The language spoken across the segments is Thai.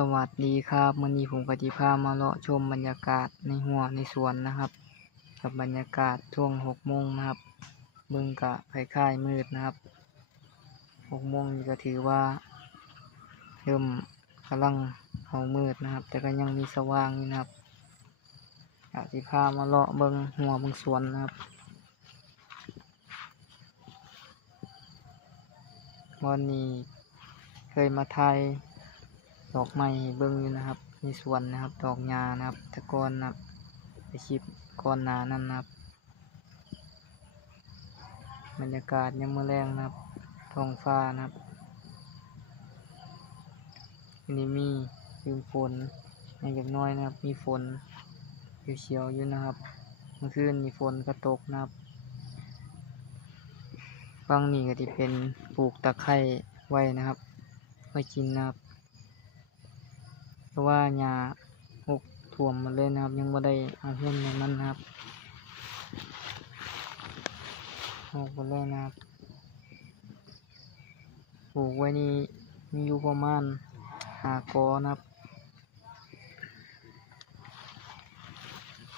สวัสดีครับมื้อนี้ผมก็สิพามาเลาะชมบรรยากาศในหัวในสวนนะครับ กับบรรยากาศช่วงหกโมงนะครับเบิ่งกะคล้ายๆมืดนะครับหกโมงก็ถือว่าเริ่มกำลังเขามืดนะครับ แต่ก็ยังมีสว่างอยู่นะครับกสิพามาเลาะเบิ่งหัวเบิ่งสวนนะครับวันนี้เคยมาถ่าย ดอกไม้ให้เบิ่งอยู่นะครับในสวนนะครับ ดอกหญ้านะครับตะกอนนะครับไปคลิปก่อนหนานั้นนะครับ บรรยากาศยามมื้อแลงนะครับท้องฟ้านะครับอันนี้มีคืนฝนในเล็กน้อยนะครับ มีฝนเขียวๆอยู่นะครับเมื่อคืนมีฝนก็ตกนะครับฝั่งนี้ก็ที่เป็นปลูกตะไคร้ไว้นะครับ ไว้กินนะครับ เพราะว่าหญ้าหกท่วมหมดเลยนะครับ ยังบ่ได้เอาเฮือนในมันนะครับออกหมดเลยนะครับปลูกไว้นี่มีอยู่ประมาณหากอนะครับ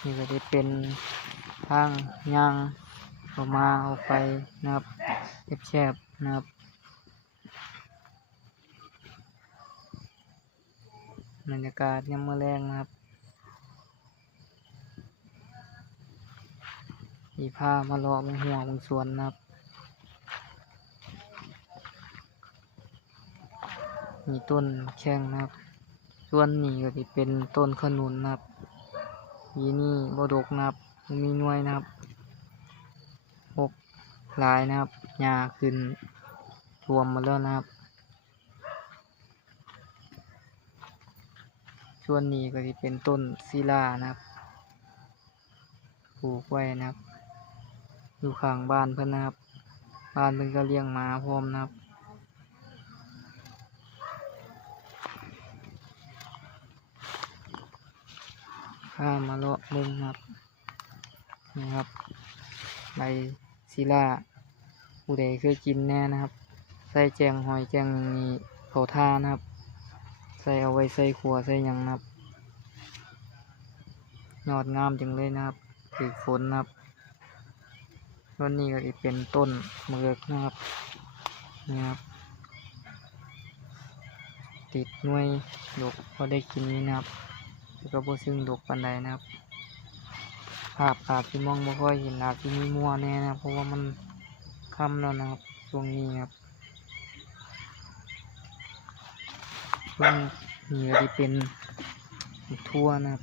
นี่ก็จะเป็นทางย่างออกมาออกไปนะครับแคบๆนะครับ บรรยากาศยามมื้อแลงนะครับมีผ้ามาเลาะบนหัวบนสวนนะครับ มีต้นแข้งนะครับ ส่วนนี้ก็จะเป็นต้นขนุนนะครับปีนี้บดกนะครับ มีหน่วยนะครับหกลายนะครับหญ้าขึ้นรวมมาแล้วนะครับ ส่วนนี้ก็จะเป็นต้นศิลานะครับปลูกไว้นะครับ อยู่ข้างบ้านเพิ่อนนะครับ บ้านเพิ่อนก็เลี้ยงหมาพร้อมนะครับข้ามาเลาะเบิ่งครับนี่ครับใบศิลาผู้ใดเคยกินแน่นะครับ ใส่แจงหอยแจงนี่เขาท่านะครับ ส่เอาไว้ใส่ขัวใส่ยังนะครับยอดงามจังเลยนะครับถือฝนนะครับต้นนี้ก็จะเป็นต้นเมือกนะครับนี่ครับ ติดหน่วยดกพอได้กินนี่นะครับแต่ก็บ่ซึ่งดกปานใดนะครับ ภาพอาจสิมองบ่ค่อยเห็นอาจสิมีมัวแน่นะเพราะว่ามันค่ำแล้วนะครับช่วงนี้ครับ ช่วงนี้ก็สิเป็นทั่วนะครับ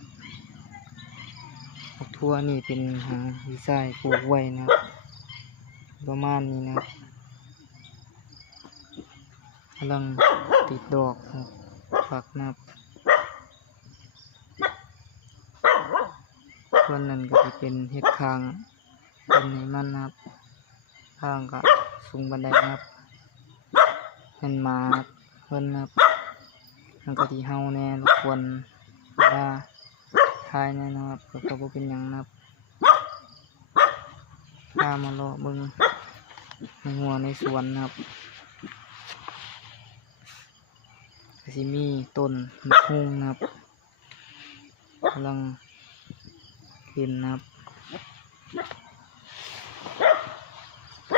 ทั่วนี่เป็นหางดีไซน์ปลูกไว้นะครับประมาณนี้นะครับกำลังติดดอกครับฝักนะครับส่วนนั้นก็จะเป็นเห็ดคางเป็นในมันนะครับข้างก็สูงบันไดนะครับเป็นหมาเพิ่นนะครับ มันก็ที่เฮาแน่รบกวนวลาทายแน่นะครับก็ก็บ่เป็นหยังนะครับพามาเลาะเบิ่งในหัวในสวนนะครับก็สิมีต้นมะฮุ่งนะครับกำลังขึ้นนะครับ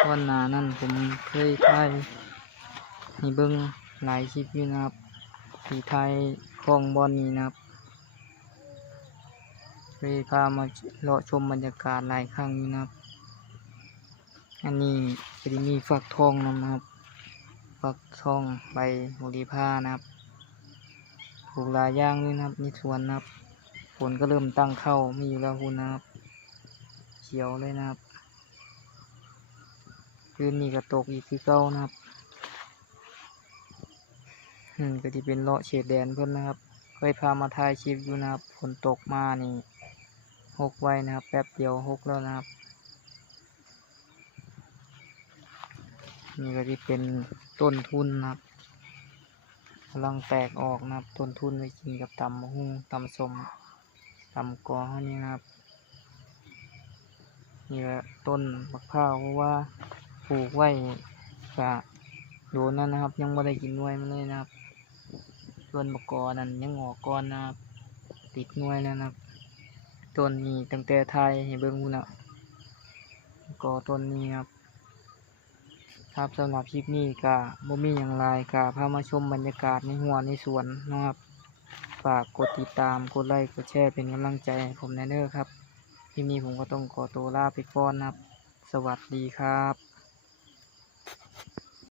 วันหนานั่นผมเคยถ่ายให้เบิ้งหลายคลิปอยู่นะครับ ที่ถ่ายคลองบอนนี้นะครับเคยพามาเลาะชมบรรยากาศหลายครั้งอยู่นะครับ อันนี้จะมีฝักทองนะครับ ฝักทองใบโหรีพานะครับปลูกลายย่างด้วยนะครับนี่สวนนะครับฝนก็เริ่มตั้งเข้ามีอยู่แล้วคุณนะครับ เขียวเลยนะครับคืนนี้ก็ตกอีกคือเก้านะครับ อืมก็ที่เป็นเลาะเฉดแดนเพื่อนนะครับเคยพามาถ่ายคลิปอยู่นะครับฝนตกมานี่หกไว้นะครับ แป๊บเดียวหกแล้วนะครับ นี่ก็ที่เป็นต้นทุนนะครับกำลังแตกออกนะครับ ต้นทุนไว้กินกับตำมะฮุ่งตำสมตำกอเขานี่นะครับนี่ก็ต้นมะพร้าวเพราะว่าปลูกไว้กะโดนนั่นนะครับ ยังไม่ได้กินไว้มันเลยนะครับ ส่วนบกอนั่นยังออกก่อนนะครับ ติดหน่วยแล้วนะครับต้นนี้ตั้งแต่ไทยให้เบิ่งพุ่นน่ะกอต้นนี้ครับ ครับสำหรับคลิปนี้ก็บ่มีหยังหลายก็พามาชมบรรยากาศในหัวในสวนนะครับ ฝากกดติดตามกดไลค์กดแชร์เป็นกำลังใจให้ผมแน่เด้อครับคลิปนี้ผมก็ต้องขอตัวลาไปก่อนนะครับ สวัสดีครับ